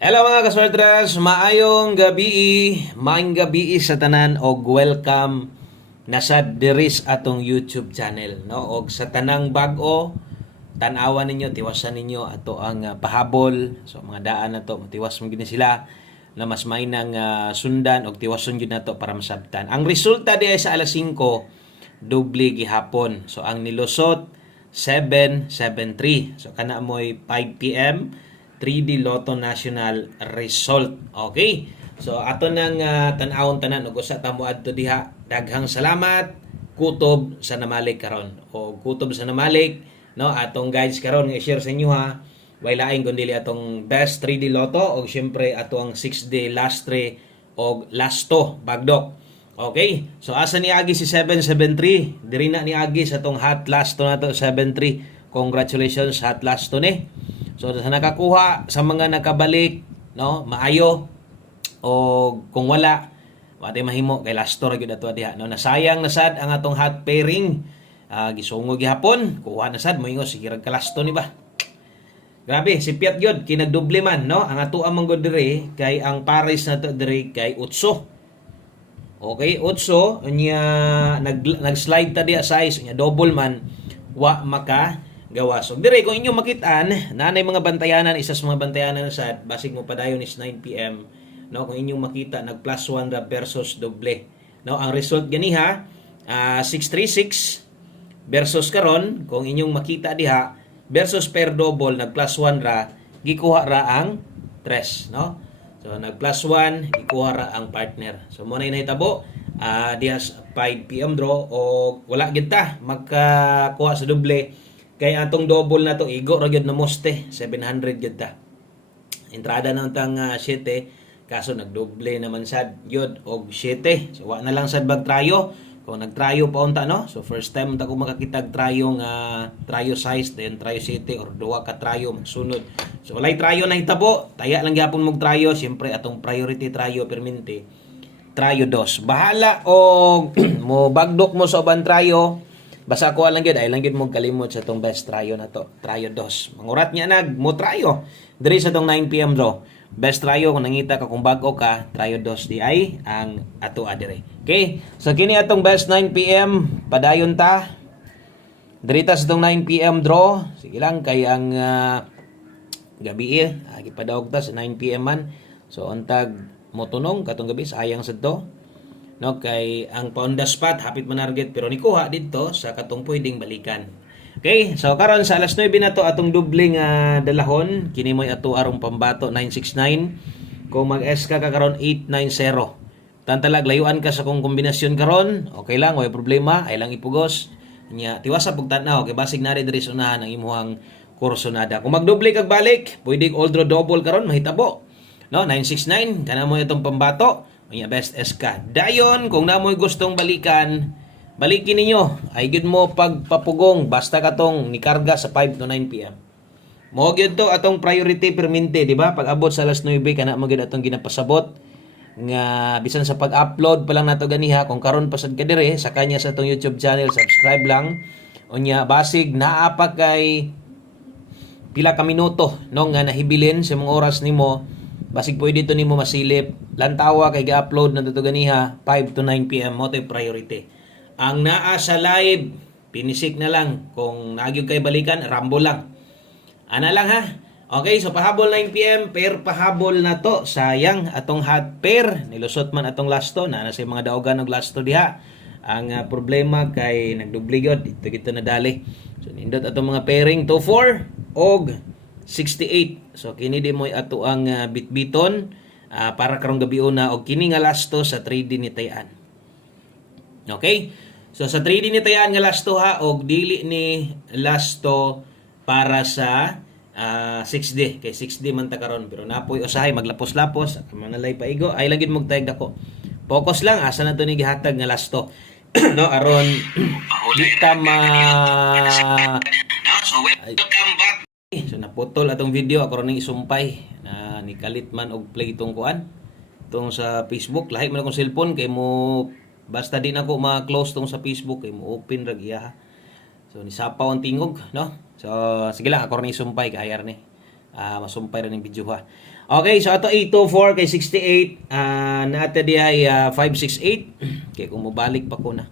Hello mga kasweltras, maayong gabi sa tanan og welcome na sa diris atong YouTube channel, no? Og sa tanang bag-o, tan-awan ninyo, tiwasan ninyo ato ang pahabol. So mga daan na to, tiwas mo gini sila na mas mainang sundan og tiwason gyud nato para masabtan. Ang resulta di ay sa alas 5, doble gihapon. So ang nilusot 773. So kana moy 5 PM 3D Lotto National result. Okay? So ato nang tan-awon tanan ug usa ta mo adto diha. Daghang salamat kutob sa namalik karon. O kutob sa namalik, no? Atong guides karon nga i-share sa inyo ha. Way laing kundi atong best 3D Lotto og syempre atong 6D lastre og lasto bagdok. Okay? So asa ni Agi si 773? Diri na ni Agi sa tong hot lasto nato 73. Congratulations hot lasto ni. So sa nakakuha sa mga nakabalik, no, maayo o kung wala, wate mahimo kay lasto ra gyud ato diha, no. Nasayang na sad ang atong hot pairing. Gisungog gihapon, kuha na sad moingo sige rag kalasto ni ba. Grabe, si Piat gyud kinagdoble man, no. Ang ato among god dire kay ang pares nato dire kay Utso. Okay, Utso nya nag-slide ta diha size nya double man wa maka gawas. So dire kung inyo makitaan, nanay mga bantayanan, isa sa mga bantayanan sad basig mo padayon is 9 PM. No, kung inyong makita nag plus 1 ra versus doble. No, ang result ganiha 636 versus karon kung inyong makita diha versus per double nag plus 1 ra gikuha ra ang 3, no? So nag plus 1 gikuha ra ang partner. So mo na nahitabo diha 5 PM draw o wala gid ta magkakuha sa doble. Kay atong double na to igo ra gyud na moste 700 gyud ta. Entrada na tang 7 kaso nagdoble naman sad gyud og 7. So wa na lang sad bag trayo. Kung nagtrayo pa unta no. So first time ta ko makakita trayo nga trayo size then trayo 7 or duha ka trayo magsunod. So walay trayo na hitabo, taya lang gyapon mog trayo, syempre atong priority trayo permente. Trayo 2. Bahala og mo bagdok mo sa uban trayo. Basta ko lang gyud ay lang gyud mo kalimot sa tong best trayo na to. Trayo 2. Mangurat niya nag mo trayo. Diri sa tong 9 PM draw. Best trayo kung nangita ka kung bag-o ka, trayo 2 di ay ang ato adire. Okay? So kini atong best 9 PM padayon ta. Diri ta sa tong 9 PM draw. Sige lang kay ang gabi gipadawag ta sa 9 PM man. So untag mo tunong katong gabi sayang sad to. No, kay ang pa on the spot hapit man target pero nikuha dito sa katong pwedeng balikan. Okay, so karon sa alas 9 na to atong dubling dalahon kini moy ato arong pambato 969 kung mag-S ka karon 890. Tantalag layuan ka sa kung kombinasyon karon, okay lang, way problema, ay lang ipugos. Nya tiwasa pug tan-aw kay basig na diri sa unahan ang imuhang kurso nada. Kung magdoble kag balik, pwedeng all draw double karon mahitabo. No, 969 kana mo itong pambato. May best SK. Dayon, kung namoy gustong balikan, balikin ninyo. Ay gud mo pagpapugong basta katong nikarga sa 5 to 9 PM. Mo gyud to atong priority permente, di ba? Pag abot sa alas 9 kana mo gyud atong ginapasabot nga bisan sa pag-upload pa lang nato ganiha kung karon pa sad ka dire sa kanya sa atong YouTube channel, subscribe lang. Unya basig naa pa kay pila ka minuto no nga nahibilin sa mga oras nimo. Basig pwede to nimo masilip. Lantawa kay ga-upload na to ganiha 5 to 9 PM mo tay priority. Ang naa sa live pinisik na lang kung nagyud kay balikan rambo lang. Ana lang ha. Okay, so pahabol 9 PM pair pahabol na to. Sayang atong hot pair nilusot man atong lasto na sa mga daogan og lasto diha. Ang problema kay nagdubli gyud dito gito nadali. So nindot atong mga pairing 24 og 68. So kini di moy ato ang bitbiton para karong gabi una og kini nga lasto sa 3D ni Tayan. Okay? So sa 3D ni Tayan nga lasto ha og dili ni lasto para sa 6D kay 6D man ta karon pero napoy usahay maglapos-lapos manalay paigo ay lagid mog tayag dako. Focus lang asa na to ni gihatag nga lasto. No aron di ta So naputol atong video ako ning isumpay na nikalit man og play itong kuan tong sa Facebook lahi man akong cellphone kay mo basta din ako ma-close tong sa Facebook kay mo open ra giya. So nisapaw ang tingog no. So sige lang ako ning isumpay kayar ni. Masumpay ra ning video ha. Okay, so ato 824 kay 68, naata di ay 568. Kay kung mabalik pa ko na.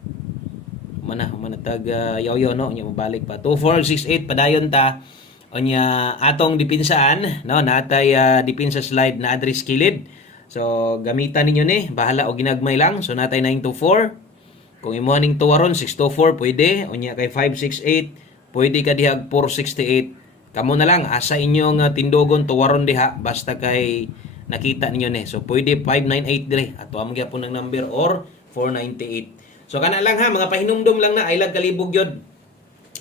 Mana tag yaw-yaw no, nya mabalik pa. 2468 padayon ta. Onya atong dipinsaan no, natay dipinsa slide na address kilid. So gamitan ninyo ni, bahala o ginagmay lang. So natay 924. Kung imo ning tuwaron 624 pwede, onya kay 568 pwede ka dihag 468. Kamo na lang asa inyong tindogon tuwaron diha basta kay nakita ninyo ni. So pwede 598 dire ato ang gyapon ng number or 498. So kana lang ha, mga pahinumdum lang na ay lag kalibog yod.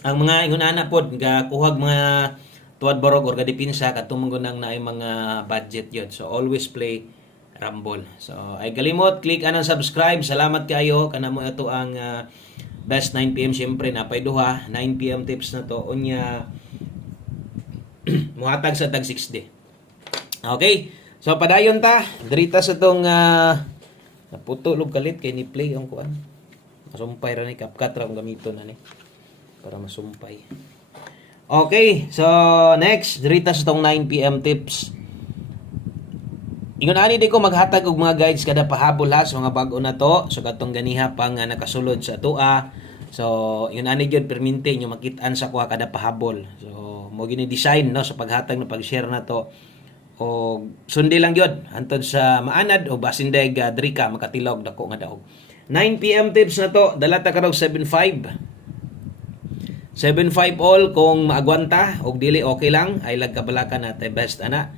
Ang mga ingon ana pod ga kuhag mga tuwad borog or kadipinsa katong nang naay mga budget yod. So always play Rumble. So ay kalimot click anang subscribe. Salamat kayo kanamo ito ang best 9 PM syempre napay duha 9 PM tips na to unya muhatag sa tag 6D. Okay. So padayon ta, dirita sa tong naputo log kalit kay ni play ang kuan. Masumpay ra ni CapCut ra ang gamiton na ni para masumpay. Okay, so next dirita sa tong 9 PM tips. Ingon ani di ko maghatag og mga guides kada pahabol ha sa mga bag-o na to. So katong ganiha pang nakasulod sa tua. So ingon ani gyud perminte nyo makit-an sa kuha kada pahabol. So mo gini design no sa paghatag ng pag-share na to. O sundi lang gyud antod sa maanad o basin day diri ka makatilog dako nga daog. 9 PM tips na to, dala ta karog 75. 75 all kung maagwanta og dili okay lang ay lagkabalakan na tay best ana.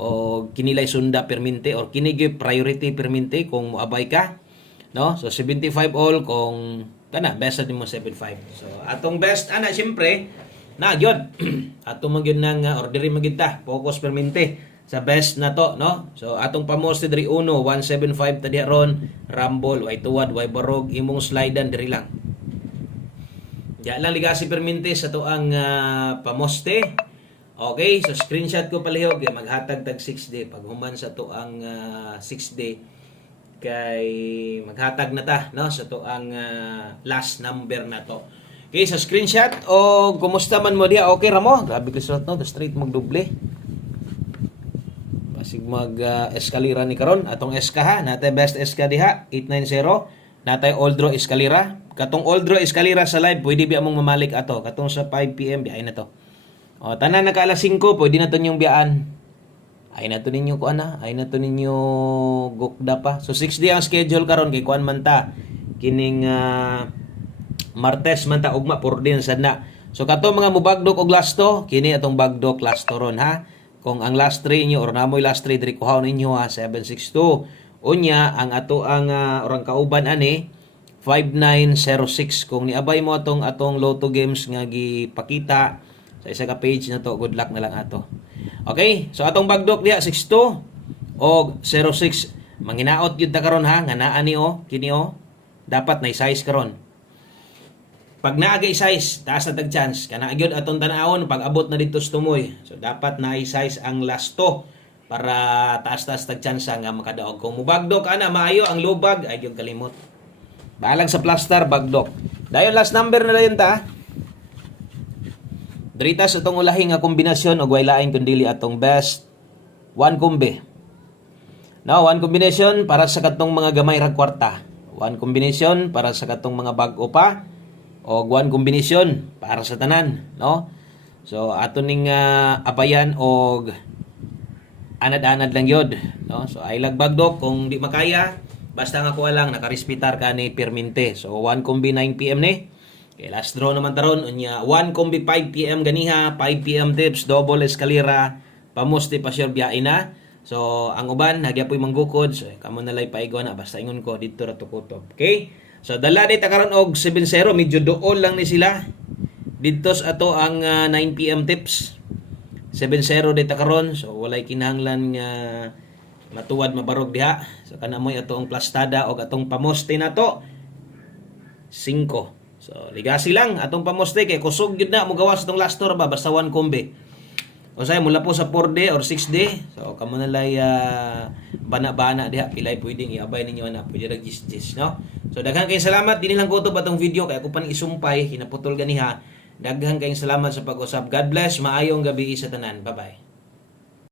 O kinilay sunda perminte or kinigi priority perminte kung moabay ka. No? So 75 all kung kana best din mo 75. So atong best ana syempre na gyud atong magyud nang orderin magita focus permente sa best na to no. So atong pamoste diri 175 ta diha ron Rumble way tuwad way barog imong slidean diri lang. Diya lang ligasi permente sa to ang pamoste. Okay, so screenshot ko palihog maghatag tag 6D pag human sa to ang 6D kay maghatag na ta no sa to ang last number na to. Okay, sa screenshot o kumusta man mo diha okay ra mo? Grabe ka suot no, straight magdoble. Pasig mag eskalera ni karon atong eska ha, natay best eska diha 890, natay old draw eskalera. Katong old draw eskalera sa live pwede bi among mamalik ato katong sa 5 PM biay na to. O tanan naka alas 5 pwede na to nyong biyaan. Ay na to ninyo kuan na, ay na to ninyo gukda pa. So 6 day ang schedule karon kay kuan man ta kining Martes man ta ugma por din sad na. So kato mga mubagdok og lasto, kini atong bagdok lasto ron ha. Kung ang last 3 niyo or namoy last 3 diri kuhaw ninyo ha 762. Unya ang ato ang orang kauban ani 5906 kung niabay mo atong Lotto games nga gipakita sa isa ka page na to, good luck na lang ato. Okay, so atong bagdok diha 62 o 06 manginaot gyud ta karon ha nga naa ni kini dapat na size karon. Pag naagay size, taas na tag chance. Kana gyud atong tan-awon pag abot na dito sa tumoy. So dapat na size ang lasto para taas-taas tag chance nga makadaog. Kung mubagdok ana maayo ang lubag ay gyud kalimot. Balag sa plaster bagdok. Dayon last number na dayon ta. Drita sa itong ulahi nga kombinasyon o gwaylain kundili atong best 1 kumbi. No, 1 combination para sa katong mga gamay ra kwarta. 1 combination para sa katong mga bag-o pa. O 1 kombinasyon para sa tanan, no? So ato ning apayan og anad-anad lang yod, no? So ay lagbagdok kung di makaya basta nga kuha lang nakarespetar ka ni perminte. So 1 kombi 9 PM ni. Okay, last draw naman taron unya 1 kombi 5 PM ganiha, 5 PM tips, double eskalera, pamusti pa sure biyain na. So ang uban nagyapoy manggukod, so kamo na lay paigwa na basta ingon ko dito ra to kutob. Okay? So dala di ta karon og 7-0, medyo dool lang ni sila. Dito sa ato ang 9 PM tips. 7-0 di ta karon, so walay kinahanglan nga matuwad mabarog diha. So kana moy ato ang plastada og atong pamoste nato 5. So ligasi lang atong pamoste kay kusog gyud na mo gawas atong last tour ba basta 1 kombi. O say mula po sa 4D or 6D. So kamo na lay bana-bana diha pilay pwedeng iabay ninyo na pwede ra gis no. So daghan kayong salamat dinhi lang kutob atong video kay ako pa ni isumpay hinaputol ganiha. Daghan kayong salamat sa pag-usab. God bless, maayong gabi sa tanan. Bye-bye.